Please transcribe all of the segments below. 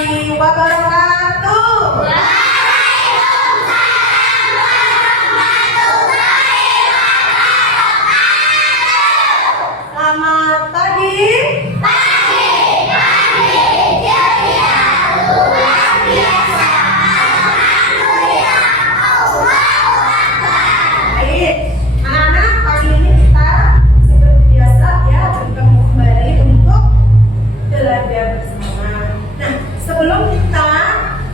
warahmatullahi wabarakatuh. Selamat pagi. Baik, anak-anak, pagi ini kita seperti biasa ya bertemu kembali untuk belajar bersama. Nah, sebelum kita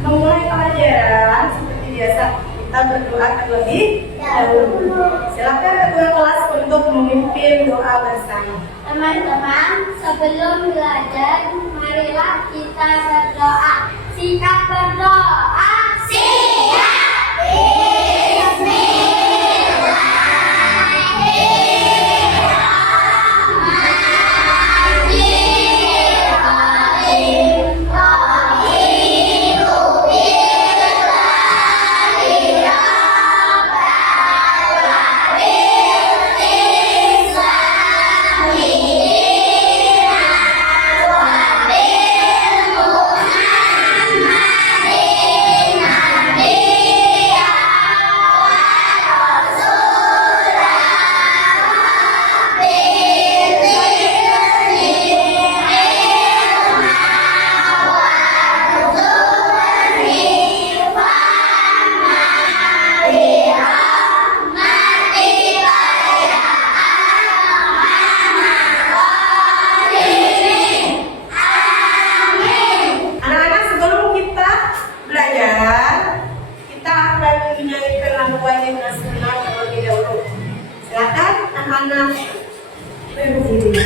memulai pelajaran seperti biasa kita berdoa terlebih dahulu. Silakan ketua kelas untuk memimpin doa bersama. Teman-teman, sebelum belajar, marilah kita berdoa. Sikap berdoa. Siap. Silakan anak-anak berdiri.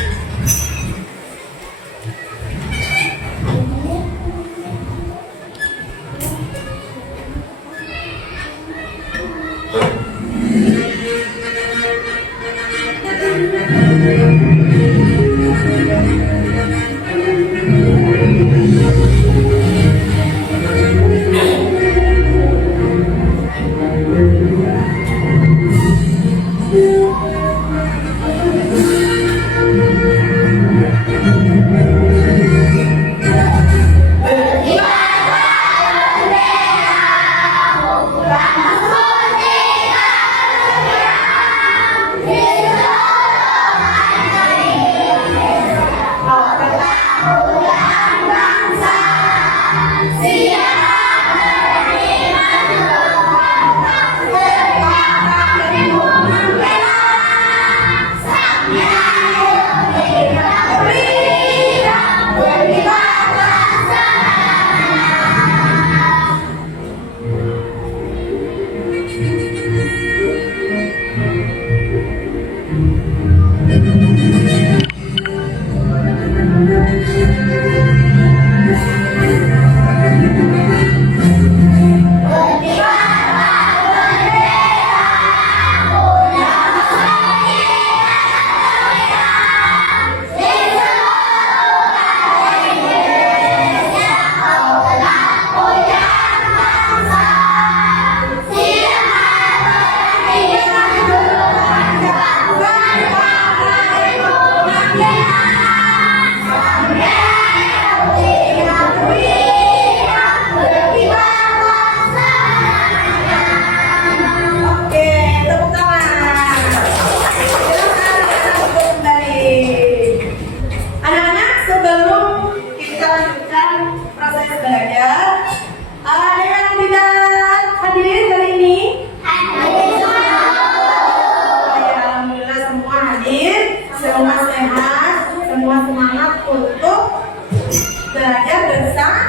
Belajar bersama.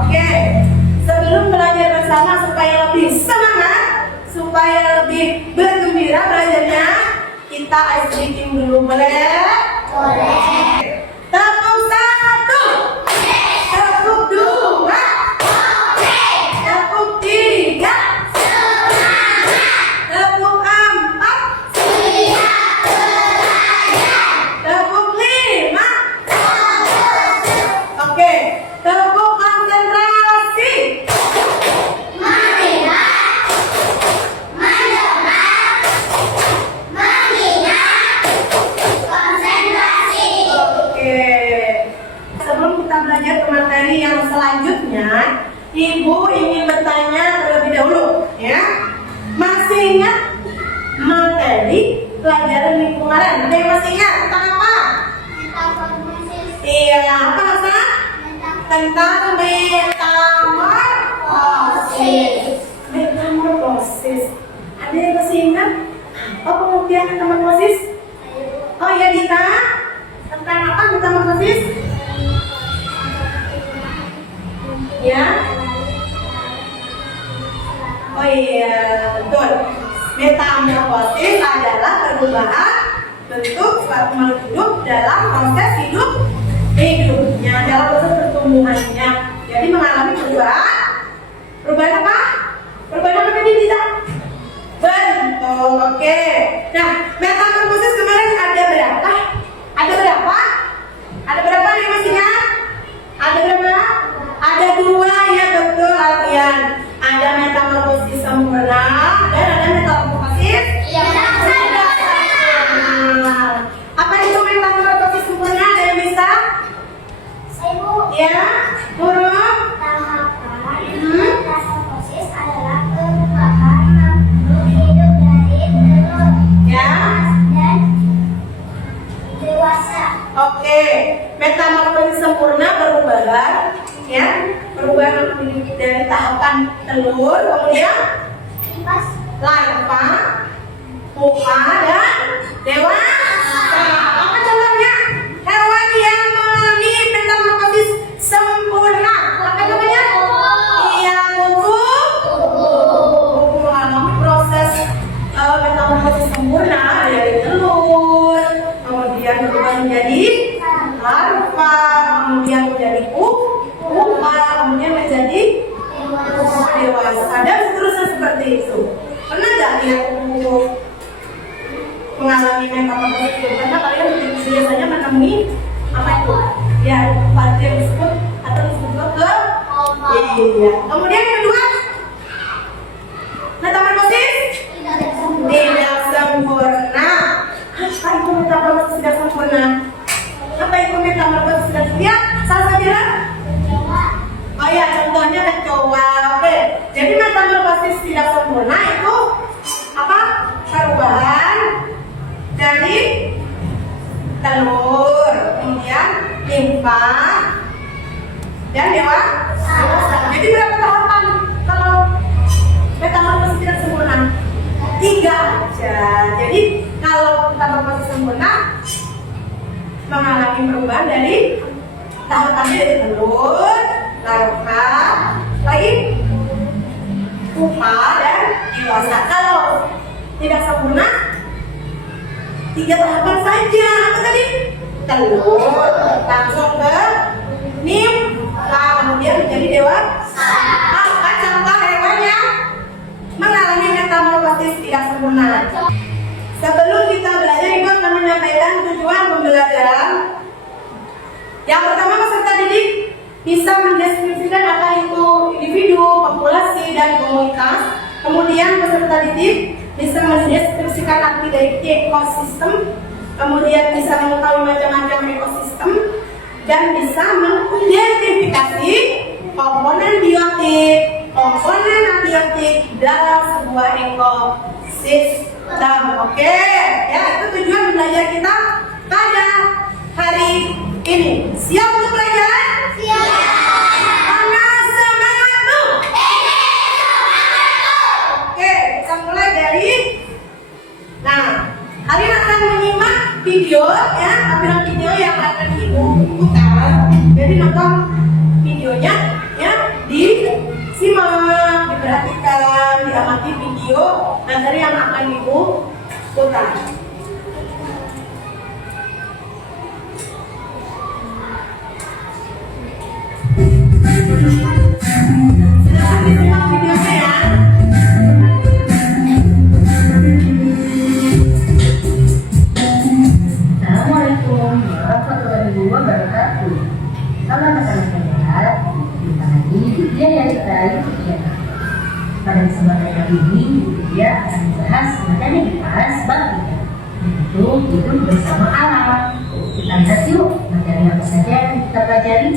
Oke. Sebelum belajar bersama supaya lebih semangat, supaya lebih bergembira belajarnya, kita ice breaking dulu, boleh? Boleh. Tepuk satu. Tepuk dua. Tepuk tiga. Tepuk empat. Tepuk lima. Oke, tepuk konsentrasi. Konsentrasi. materi yang selanjutnya, Ibu ingin bertanya terlebih dahulu, ya. Masih ingat materi pelajaran minggu kemarin? Ada yang masih ingat tentang apa? Iya, apa Nasa? Tentang metamorfosis. Metamorfosis. Ada yang masih ingat? Apa pengertian metamorfosis? Oh iya Dita, tentang apa metamorfosis? Ya? Oh iya, betul. Metamorfosis adalah perubahan bentuk suatu makhluk hidup dalam proses hidupnya, dalam proses pertumbuhannya. Jadi mengalami perubahan apa? Perubahan apa tadi Dita? Bentuk, oke. Nah, metamorfosis kemarin ada berapa? Ada berapa? Ada berapa nih masih ingat? Ada berapa? Ada 2 ya, betul Alfian. Ada metamorfosis sempurna dan ada metamorfosis sempurna. Apa itu metamorfosis sempurna? Ada yang bisa? Ya, huruf. Metamorfosis adalah perubahan makhluk hidup dari telur Ya. dan dewasa. Oke, metamorfosis sempurna perubahan, ya, perubahan dari tahapan telur, kemudian larva, pupa, dan dewasa. Apa contohnya? Hewan yang mengalami metamorfosis sempurna. Apa namanya? Iya, kuku. Kuku mengalami proses metamorfosis sempurna dari telur, kemudian berubah menjadi larva, kemudian menjadi pupa, kemudian menjadi dewasa, dan seterusnya seperti itu. Pernah nggak lihat kuku mengalami metamorfosis sempurna? Kalian biasanya menemui apa itu? Ya, pada yang disebut atau disebut ke iya. Kemudian yang kedua, metamorfosis tidak sempurna. Apa itu metamorfosis tidak sempurna? Apa itu metamorfosis tidak sempurna? Ya, salah bilang. Oh ya, contohnya kecoa. Oke, jadi metamorfosis tidak sempurna itu apa? Perubahan dari telur, kemudian limfa, dan dewasa. Jadi berapa tahapan kalau metamorfosis tidak sempurna? 3 aja. Jadi kalau metamorfosis sempurna mengalami perubahan dari tahapannya dari telur, larva, lagi pupa, dan dewasa. Kalau tidak sempurna 3 tahapan saja. Apa tadi? Telur, langsung ke nimfa, kemudian menjadi dewasa. Apa contoh hewan yang mengalami metamorfosis tidak sempurna? Sebelum kita belajar, Ibu akan menyampaikan tujuan pembelajaran. Yang pertama, peserta didik bisa mendeskripsikan apa itu individu, populasi, dan komunitas. Kemudian peserta didik bisa mendeskripsikan arti dari ekosistem, kemudian bisa mengetahui macam-macam ekosistem, dan bisa mengidentifikasi komponen abiotik dalam sebuah ekosistem. Oke, ya, itu tujuan belajar kita pada hari ini. Siap untuk pelajaran? Siap. Mana semangatmu? Oke, kita mulai dari. Nah, kalian akan menyimak video, ya, tampilan video yang akan Ibu putar. Jadi nonton videonya, ya, disimak, diperhatikan, diamati video materi yang akan Ibu putar. Silahkan disimak videonya ya. Assalamualaikum warahmatullahi wabarakatuh. Halo anak-anak sehat, jumpa lagi di Dia yang kita Yukiana. Pada kesempatan kali ini, dia akan membahas materi IPAS bab 3, yaitu hidup bersama alam. Kita lihat yuk materi apa saja yang kita pelajari.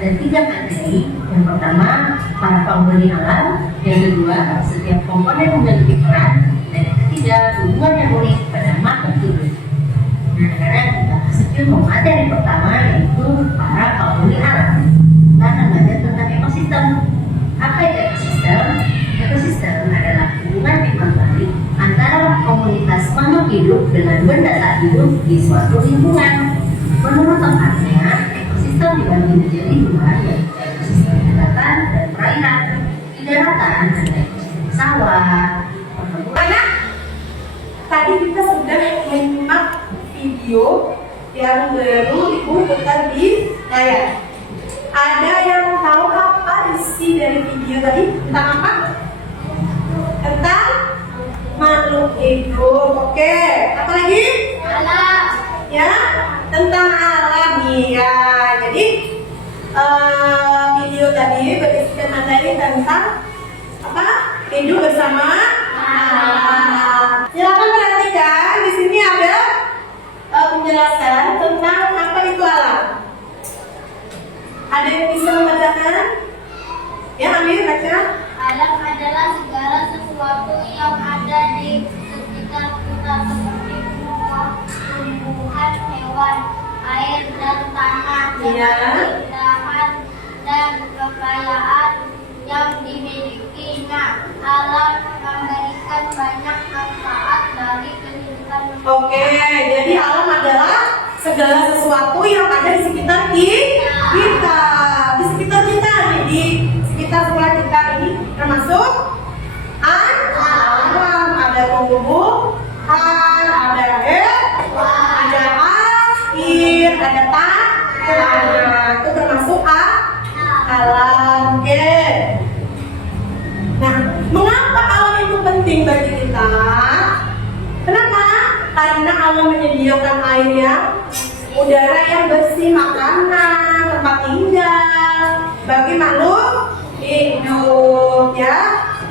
ada 3 materi. Yang pertama, para penghuni alam. Yang kedua, setiap komponen memiliki peran. Dan yang ketiga, hubungan yang unik pada makhluk hidup. Nah, sekarang kita masuk ke materi pertama, yaitu para penghuni alam. Kita akan belajar tentang ekosistem. Apa itu ekosistem? Ekosistem adalah hubungan timbal balik antara komunitas makhluk hidup dengan benda tak hidup di suatu lingkungan. Menurut tempatnya, ekosistem dibagi menjadi 2, yaitu ekosistem daratan dan perairan. Di daratan ada ekosistem sawah, perkebunan. Anak, tadi kita sudah menyimak video yang baru Ibu putar di layar. Ada yang tahu apa isi dari video tadi? Tentang apa? Tentang makhluk hidup. Oke, apa lagi? Alam. Ya, tentang alam. Iya, jadi video tadi berisikan materi tentang apa? Hidup bersama alam. Silakan perhatikan, di sini ada penjelasan tentang apa itu alam. Ada yang bisa membacakan? Ya, Amir, baca. Alam adalah segala sesuatu yang ada di sekitar kita seperti tumbuhan, hewan, air dan tanah, Iya. keindahan dan kekayaan yang dimilikinya. Alam memberikan banyak manfaat dari kehidupan Oke, jadi alam adalah segala sesuatu yang ada di sekitar kita. Di sekitar kita, di sekitar sekolah kita ini termasuk alam. Ada tumbuhan, ada air, ada air, ada tanah. Itu termasuk alam. Oke. Nah, mengapa alam itu penting bagi kita? Kenapa? Karena alam menyediakan air yang udara yang bersih, makanan, tempat tinggal bagi makhluk hidup, ya.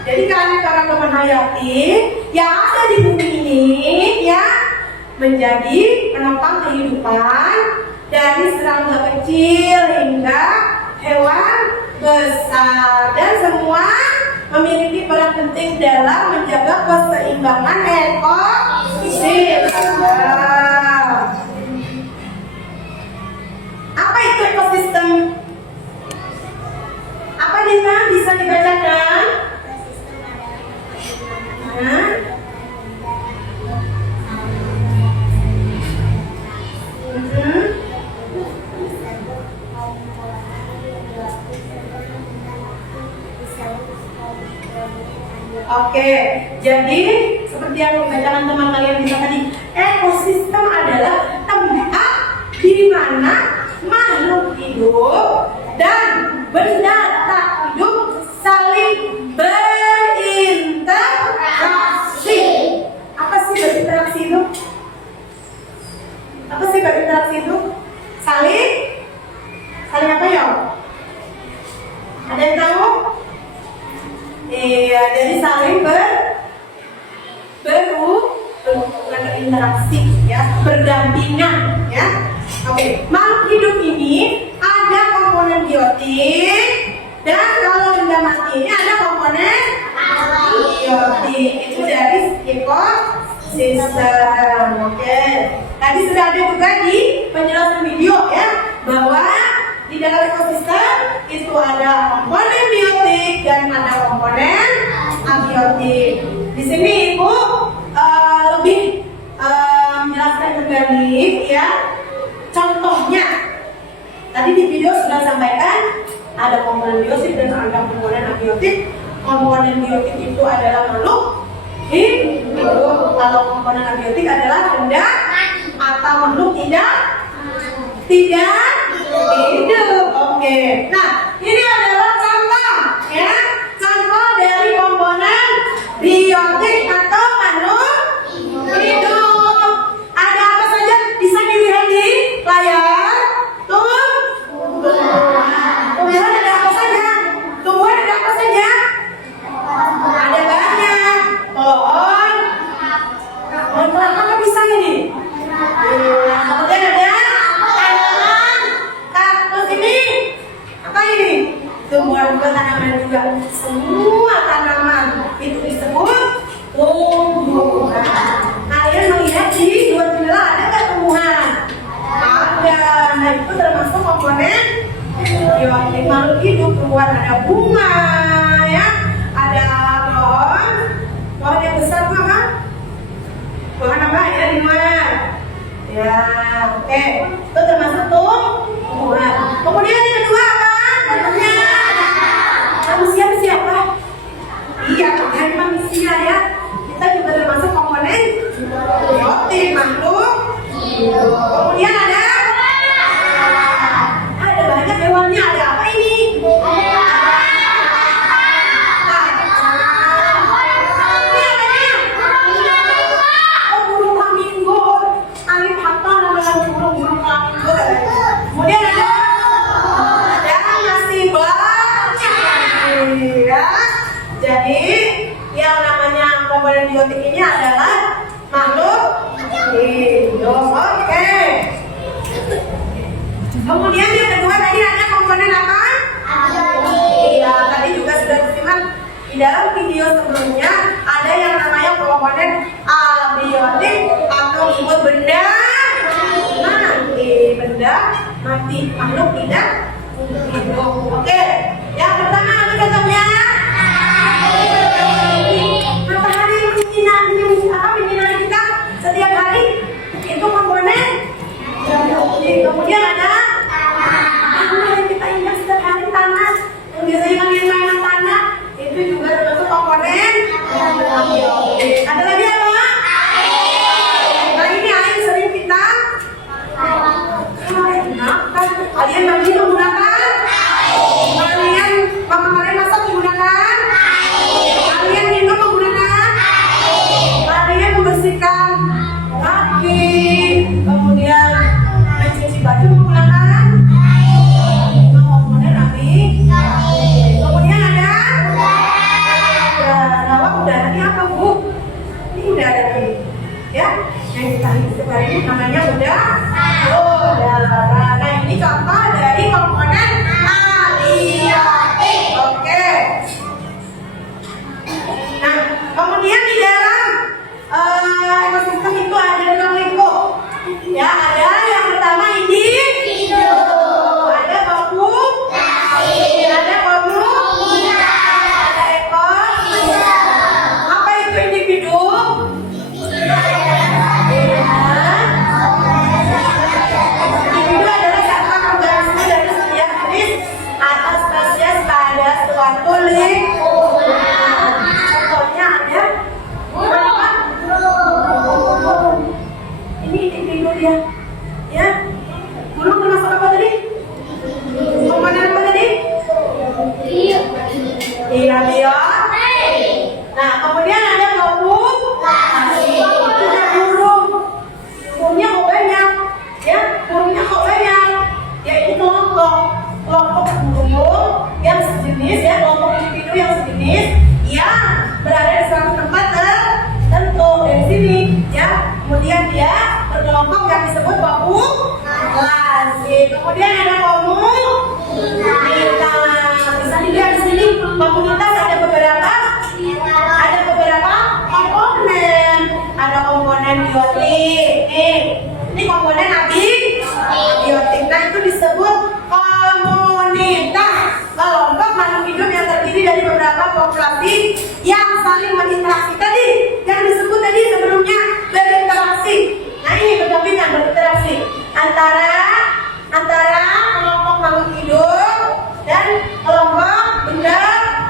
Jadi karena hayati yang ada di bumi ini, ya, menjadi penopang kehidupan dari serangga kecil hingga hewan besar, dan semua memiliki peran penting dalam menjaga keseimbangan ekosistem. Apa itu ekosistem? Apa Dina, bisa dibacakan? Nah. Oke, jadi seperti yang dibacakan teman kalian bisa tadi, ekosistem adalah tempat di mana makhluk hidup dan benda tak hidup saling berinteraksi. Apa sih berinteraksi itu? Apa sih berinteraksi itu? Saling apa ya? Ada yang tahu? Iya, jadi saling berinteraksi, ya, berdampingan, ya. Oke, makhluk hidup ini ada komponen biotik, dan kalau benda mati ini ada komponen abiotik. Itu dari ekosistem. Oke, tadi sudah ada juga di penjelasan video, ya, bahwa di dalam ekosistem itu ada komponen biotik dan ada komponen abiotik. Di sini Ibu lebih menjelaskan kembali, ya. Contohnya, tadi di video sudah sampaikan ada komponen biotik dan ada komponen abiotik. Komponen biotik itu adalah makhluk hidup. Kalau komponen abiotik adalah benda atau makhluk tidak hidup. Oke. Nah, ini adalah contoh, ya. Contoh dari komponen biotik atau makhluk hidup. Ada apa saja? Bisa dilihat di layar. Tumbuhan ada apa saja? Tumbuhan ada apa saja? Ada banyak. Pohon. Pohon apa bisa ini? Kemudian ada tanaman. Kaktus ini ini? Tumbuhan tanaman juga. Semua tanaman itu disebut tumbuhan. Kalian melihat di dua jendela ada nggak tumbuhan? Ada. Nah itu termasuk komponen biotik makhluk hidup. Tumbuhan ada bunga, ya, ada pohon yang besar apa? Pohon apa ya di luar? Ya, oke. Itu termasuk tumbuhan. Kemudian yang kedua apa? Bentuknya manusia siapa? Iya, kan manusia ya. Kita juga termasuk komponen biotik makhluk hidup. Kemudian ada banyak hewannya. Ada apa ini? Kemudian ada masih banyak ya. Jadi yang namanya komponen biotik ini adalah makhluk hidup. Oke. Kemudian yang kedua tadi ada komponen apa? Iya, tadi juga sudah disimak di dalam video sebelumnya ada yang namanya komponen abiotik atau disebut benda mati. Benda mati, makhluk tidak hidup. Oke, yang pertama apa contohnya? Matahari menyinari kita setiap hari, itu komponen biotik. Kemudian ada tanah yang kita injak setiap hari, tanah yang biasanya kalian mainan tanah, itu juga termasuk komponen biotik. Ada lagi apa? Nah ini air sering kita makan. Kalian mandi menggunakan? Kalian masak menggunakan? Kalian minum menggunakan? Kalian membersihkan kaki, kemudian mencuci baju menggunakan komponen api. Kemudian ada udara. Ini apa Bu? Ini udara nih, ya. Yang kita hidup hari ini namanya udara. Nah ini contoh dari komponen abiotik. Oke. Nah kemudian di dalam ekosistem itu ada enam lingkup. Ya, ada yang pertama individu, ada populasi, ada komunitas, ada ekosistem. Apa itu individu? Individu adalah satuan organisme dari setiap jenis atau spesies pada suatu lingkungan. Contohnya ada ini individu dia, ya. Burung termasuk apa tadi? Komponen apa tadi? Iya, biotik. Nah, kemudian ada populasi. Itu ada burung. Burungnya kok banyak, ya? Burungnya kok banyak? Yaitu kelompok burung yang sejenis, ya, kelompok individu yang sejenis yang berada di suatu tempat tertentu. Dari sini, ya. Kemudian dia berkelompok yang disebut populasi. Kemudian ada komunitas. Bisa dilihat di sini komunitas ada beberapa komponen. Ada komponen biotik. Ini komponen abiotik. Nah itu disebut komunitas. Kelompok makhluk hidup yang terdiri dari beberapa populasi yang saling berinteraksi. Tadi yang disebut tadi sebelumnya berinteraksi. Nah ini berdampingan, berinteraksi antara kelompok makhluk hidup dan kelompok benda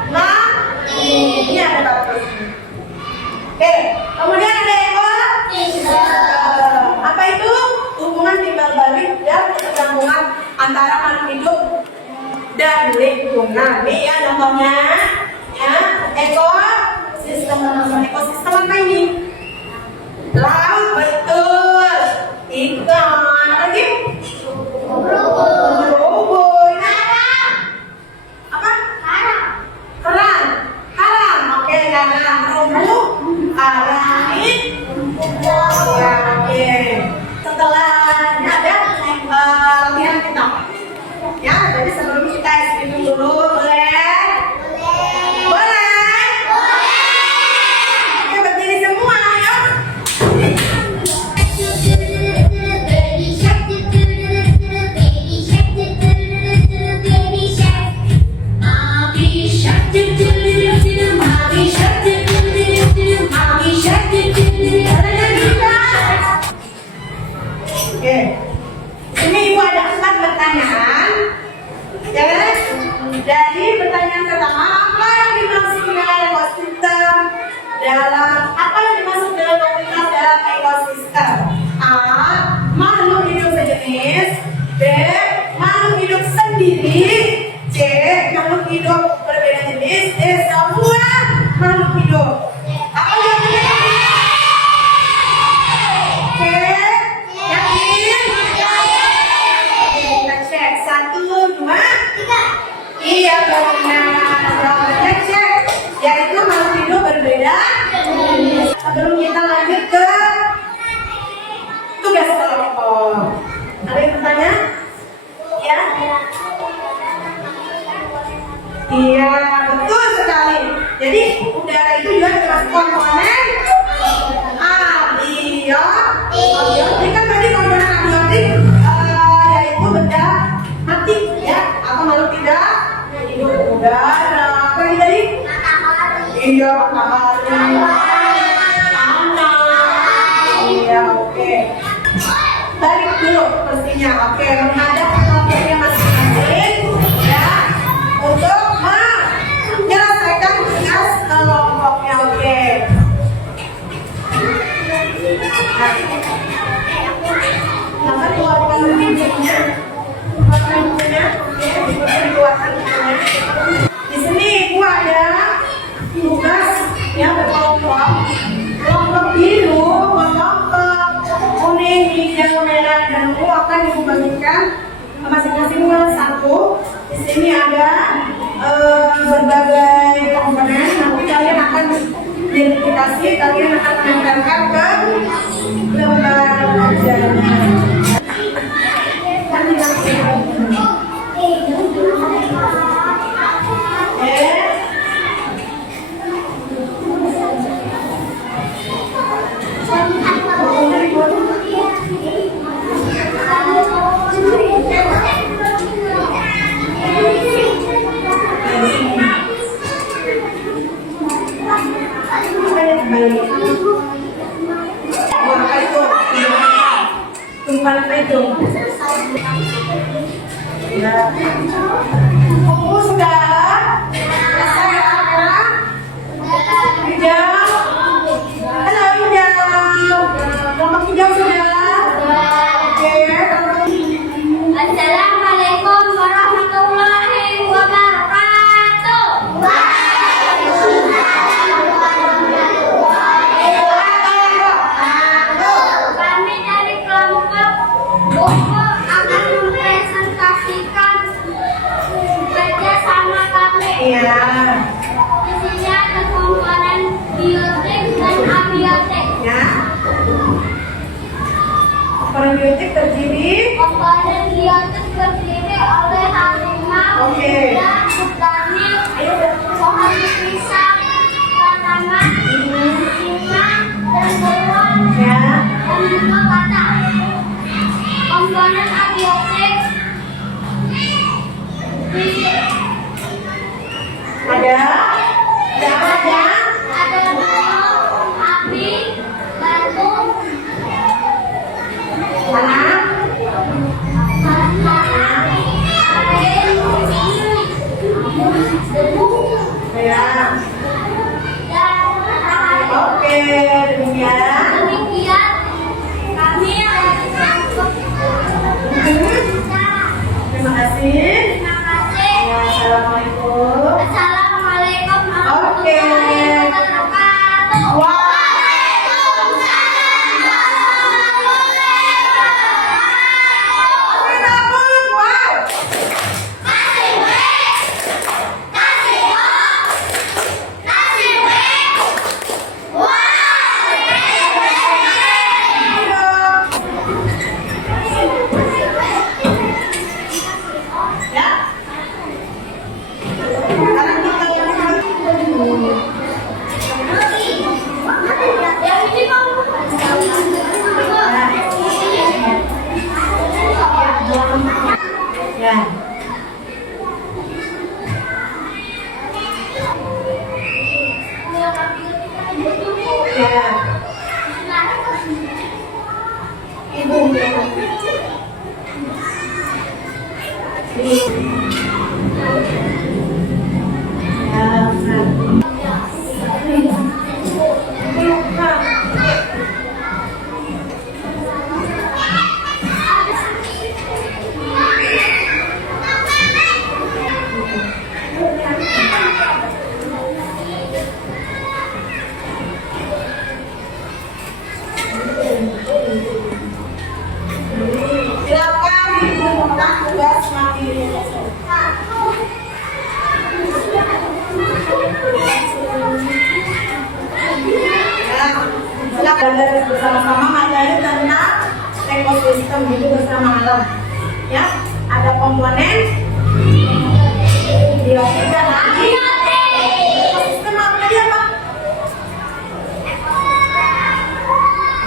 mati. Ini ada bagus. Oke, kemudian ada ekosistem. Apa itu? Hubungan timbal balik dan ketergantungan antara makhluk hidup dan lingkungan. Ini ya contohnya, ya, ekosistem. Ekosistem apa ini? Laut, betul. Ikan, apa lagi? Ubur-ubur. Apa? Kerang. Oke, kerang. Terumbu karang. Ya, oke. Setelah ada latihan kita. Ya, jadi sebelum kita Jadi pertanyaan pertama, apa yang dimaksud dengan ekosistem dalam ekosistem? A. Makhluk hidup sejenis. B. Makhluk hidup sendiri. C. Makhluk hidup berbeda jenis. D. Semua makhluk hidup. Apa jawabannya? C. Yakin? Kita cek. 1, 2, 3. Iya benar. Jawabannya C. Yaitu makhluk hidup berbeda. Sebelum kita lanjut ke tugas kelompok, ada yang bertanya? Ya? Iya, betul sekali. Jadi udara itu juga termasuk komponen abiotik. Kan tadi komponen abiotik yaitu benda mati, ya, atau makhluk tidak hidup. Udara, apa lagi tadi? Iya, matahari. Iya, oke. Balik dulu pastinya. Oke, menghadap kelompoknya masing-masing, ya, untuk menyelesaikan tugas kelompoknya. Oke. Silakan keluarkan bukunya. Keluarkan bukunya. Oke, dikeluarkan bukunya. Di sini gua ada tugas yang berkelompok. Kelompok biru, kelompok kuning, hijau, merah, dan ungu akan dibagikan masing-masing satu. Di sini ada berbagai komponen. Nanti kalian akan identifikasi, kalian akan menempelkan ke lembar ajarnya. Tumpukan itu. Ya. Buku sudah. Selesai ya? Hijau. Halo hijau. Kelompok hijau sudah. Oke. Assalamualaikum warahmatullahi wabarakatuh. Kami dari kelompok buku akan mempresentasikan kerjasama kami. Iya. Di sini ada komponen biotik dan abiotik. Ya. Komponen biotik terdiri. Komponen biotik terdiri oleh harimau, Oke. dan petani, pohon pisang, tanaman, bunga, dan beruang, Ya. dan juga kata. Komponen abiotik Ada apa aja? ada gunung, api, batu, Tanah. Ya. Oke, demikian. Demikian kami dari kelompok Terima kasih. terima kasih. Ya, assalamualaikum. Assalamualaikum Oke. warahmatullahi wabarakatuh. Wah. Ya. Ya. Ibu. ekosistem hidup bersama alam. Ya, ada komponen biotika tadi. Ekosistem apa tadi apa?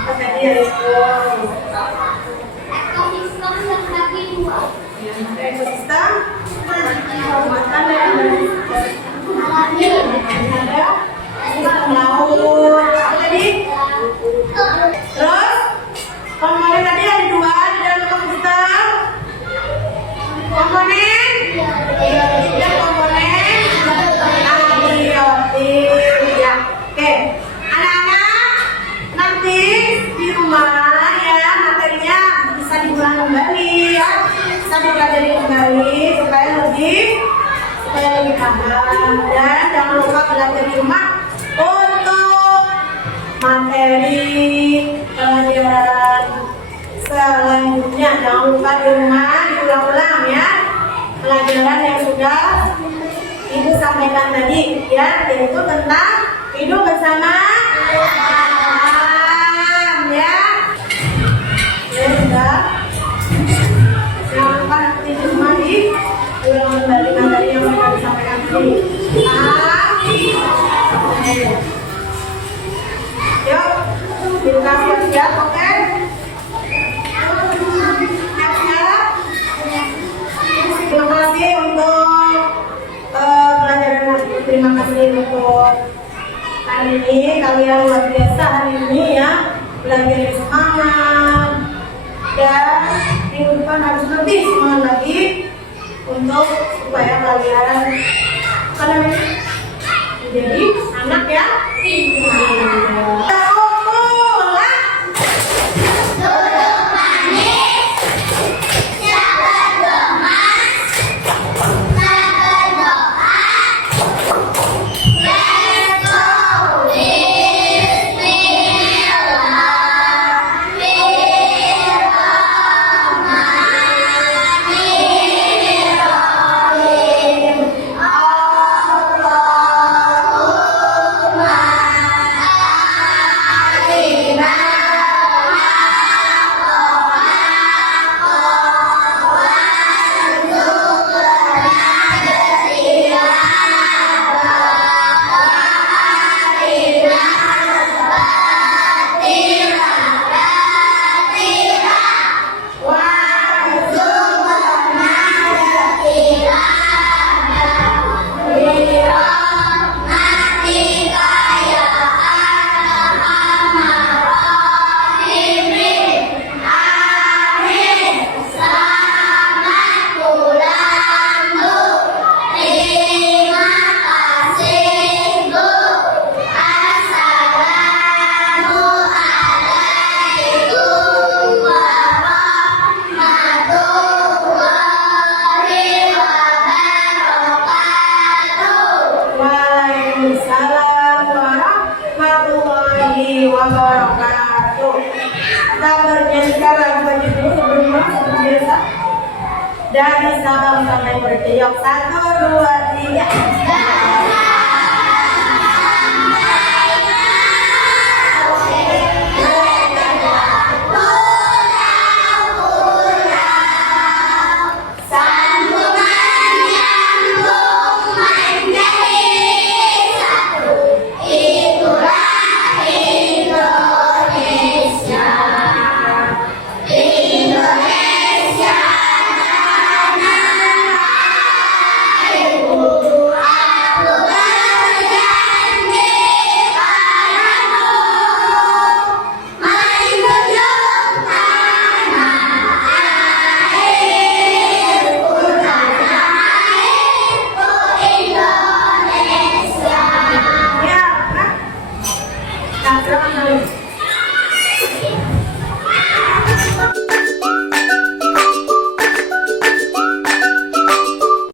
Apa tadi ya itu? Ekosistem terbagi dua. Ekosistem ada yang Alami. ada sistem laut. Apa tadi? Terus komponen tadi ada dua di dalam ekosistem. Komponen biotika, komponen abiotik. Ya, oke. Anak-anak nanti di rumah ya materinya bisa diulang kembali ya, bisa dipelajari kembali supaya lebih paham, dan jangan lupa belajar di rumah untuk materi pelajaran selanjutnya. Jangan lupa di rumah diulang-ulang ya pelajaran yang sudah Ibu sampaikan tadi ya, yaitu tentang hidup bersama alam ya. Ya sudah. Jangan lupa nanti di rumah diulang kembali materi yang sudah disampaikan tadi. Yuk, kita siap-siap, oke? Siap-siap. Terima kasih untuk pelajaran hari ini. Terima kasih untuk hari ini. Kalian luar biasa hari ini ya, belajar semangat, dan minggu depan harus lebih semangat lagi untuk supaya kalian apa namanya menjadi anak ya pintar. Wabarakatuh. Kita bernyanyikan lagu baju dulu sebelum seperti biasa. Dari Sabang sampai Mertiok. 1, 2,